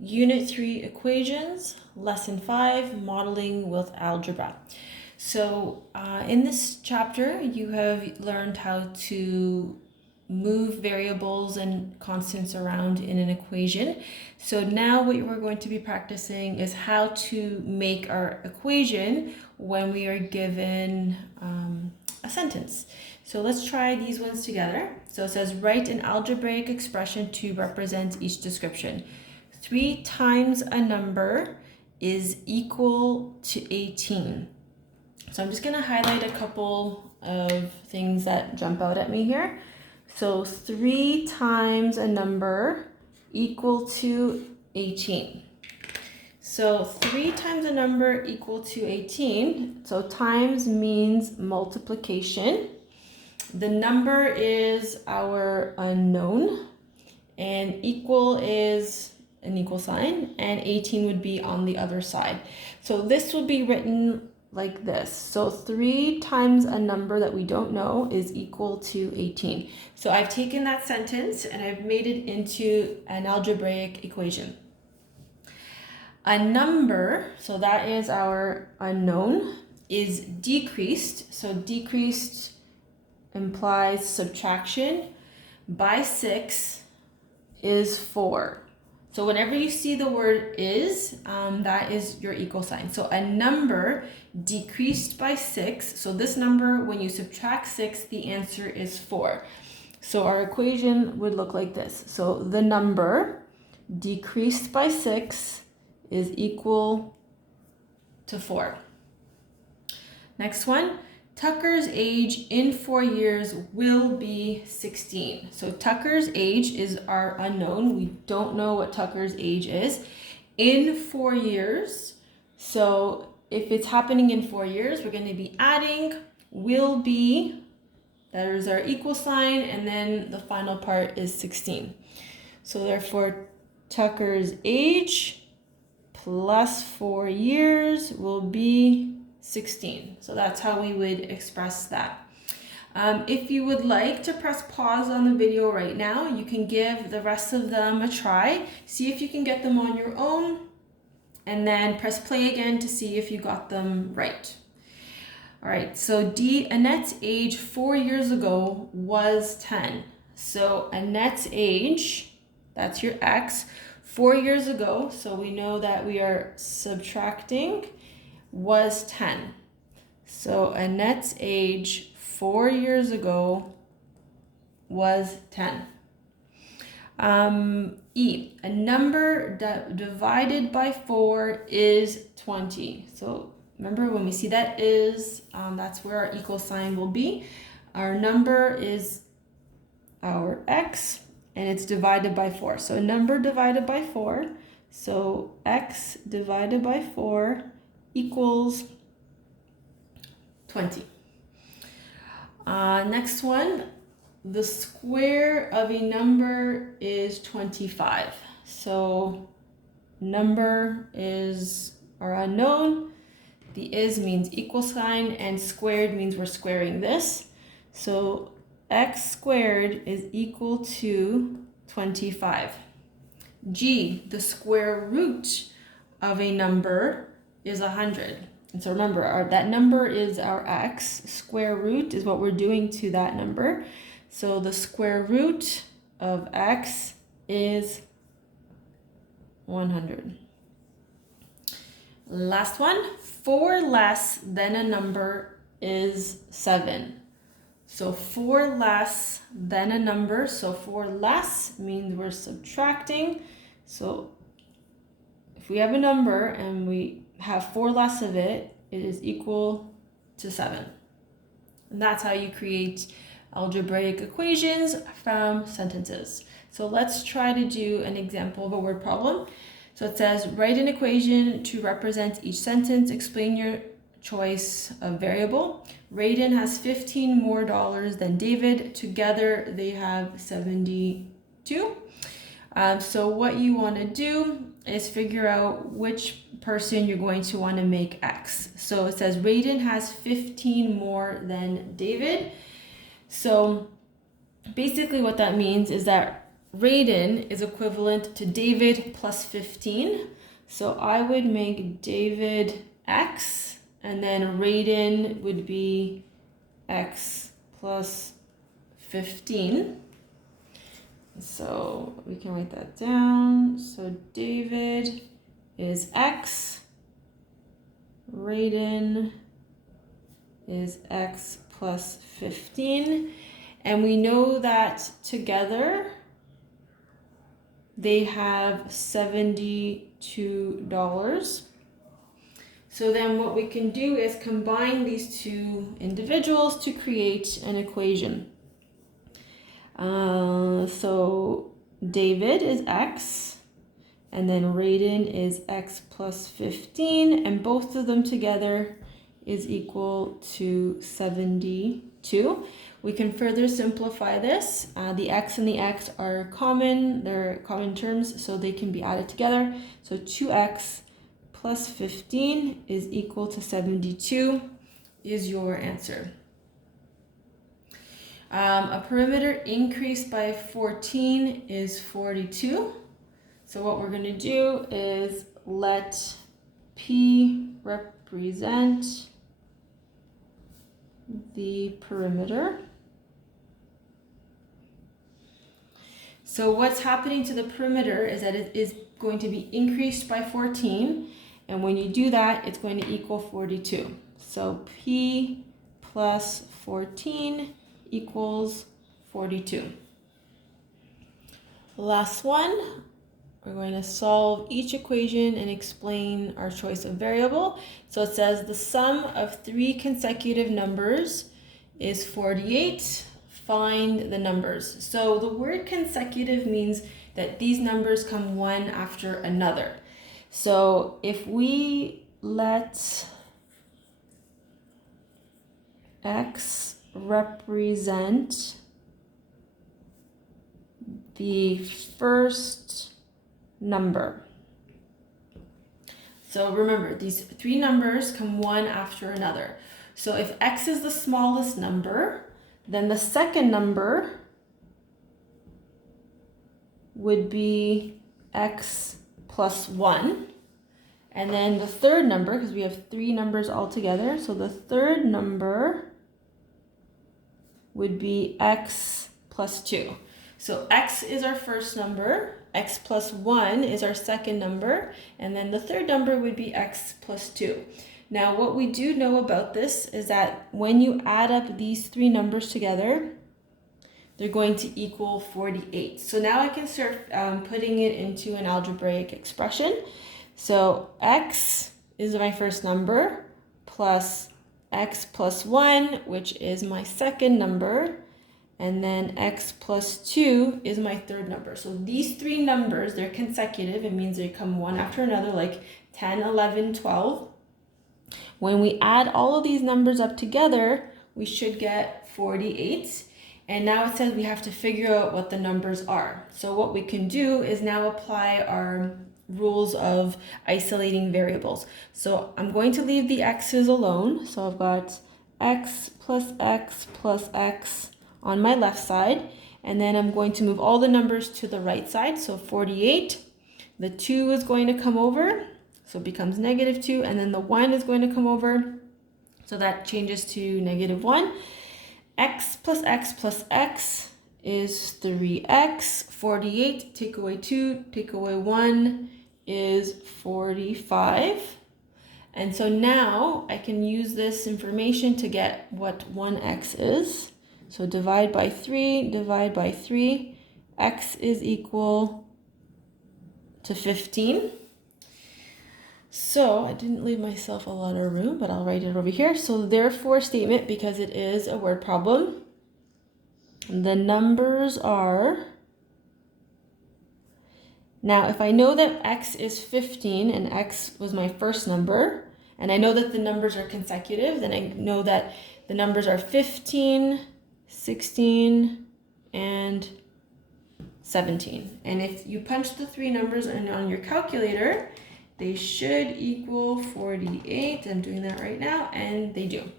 Unit 3 Equations, Lesson 5, Modeling with Algebra. So in this chapter, you have learned how to move variables and constants around in an equation. So now what we're going to be practicing is how to make our equation when we are given a sentence. So let's try these ones together. So it says, write an algebraic expression to represent each description. 3 times a number is equal to 18. So I'm just going to highlight a couple of things that jump out at me here. So 3 times a number equal to 18. So 3 times a number equal to 18. So times means multiplication. The number is our unknown, and equal is an equal sign, and 18 would be on the other side. So this would be written like this. So 3 times a number that we don't know is equal to 18. So I've taken that sentence and I've made it into an algebraic equation. A number, so that is our unknown, is decreased. So decreased implies subtraction by 6 is 4. So whenever you see the word is, that is your equal sign. So a number decreased by 6. So this number, when you subtract 6, the answer is 4. So our equation would look like this. So the number decreased by 6 is equal to 4. Next one. Tucker's age in 4 years will be 16. So Tucker's age is our unknown. We don't know what Tucker's age is. In 4 years, so if it's happening in 4 years, we're going to be adding will be, that is our equal sign, and then the final part is 16. So therefore, Tucker's age plus 4 years will be 16. So that's how we would express that. If you would like to press pause on the video right now, you can give the rest of them a try. See if you can get them on your own, and then press play again to see if you got them right. All right, so Annette's age 4 years ago was 10. So Annette's age, that's your X, 4 years ago, so we know that we are subtracting, was 10. So Annette's age 4 years ago was 10. E, a number divided by 4 is 20. So remember when we see that is, that's where our equal sign will be. Our number is our X and it's divided by 4. So a number divided by 4. So X divided by 4 equals 20. Next one, the square of a number is 25. So number is our unknown. The is means equal sign, and squared means we're squaring this. So x squared is equal to 25. G, the square root of a number is 100. And so remember, that number is our x. Square root is what we're doing to that number. So the square root of x is 100. Last one, 4 less than a number is 7. So 4 less than a number, so 4 less means we're subtracting. So if we have a number and we have 4 less of it, it is equal to 7. And that's how you create algebraic equations from sentences. So let's try to do an example of a word problem. So it says, write an equation to represent each sentence. Explain your choice of variable. Raiden has $15 more than David. Together they have 72. So what you want to do is figure out which person you're going to want to make X. So it says Raiden has 15 more than David. So basically what that means is that Raiden is equivalent to David plus 15. So I would make David X, and then Raiden would be X plus 15. So we can write that down. So David is X, Raiden is X plus 15. And we know that together they have $72. So then what we can do is combine these two individuals to create an equation. So David is X, and then Raiden is X plus 15, and both of them together is equal to 72. We can further simplify this. The X and the X are common, they're common terms, so they can be added together. So 2X plus 15 is equal to 72 is your answer. A perimeter increased by 14 is 42. So what we're going to do is let P represent the perimeter. So what's happening to the perimeter is that it is going to be increased by 14. And when you do that, it's going to equal 42. So P plus 14 equals 42. Last one, we're going to solve each equation and explain our choice of variable. So it says the sum of 3 consecutive numbers is 48. Find the numbers. So the word consecutive means that these numbers come one after another. So if we let X represent the first number. So remember, these 3 numbers come one after another. So if X is the smallest number, then the second number would be X plus 1. And then the third number, because we have 3 numbers all together, so the third number would be X plus 2. So X is our first number, X plus 1 is our second number, and then the third number would be X plus 2. Now what we do know about this is that when you add up these 3 numbers together, they're going to equal 48. So now I can start putting it into an algebraic expression. So X is my first number, plus X plus 1, which is my second number, and then X plus 2 is my third number. So these 3 numbers, they're consecutive. It means they come one after another, like 10, 11, 12. When we add all of these numbers up together, we should get 48. And now it says we have to figure out what the numbers are. So what we can do is now apply our rules of isolating variables. So I'm going to leave the x's alone. So I've got x plus x plus x on my left side. And then I'm going to move all the numbers to the right side. So 48, the 2 is going to come over. So it becomes negative 2. And then the 1 is going to come over. So that changes to negative 1. X plus x is 3x. 48, take away 2, take away 1 is 45. And so now I can use this information to get what 1x is. So divide by 3, x is equal to 15. So I didn't leave myself a lot of room, but I'll write it over here. So therefore statement, because it is a word problem, the numbers are, now if I know that x is 15 and x was my first number, and I know that the numbers are consecutive, then I know that the numbers are 15, 16, and 17. And if you punch the 3 numbers on your calculator, they should equal 48. I'm doing that right now, and they do.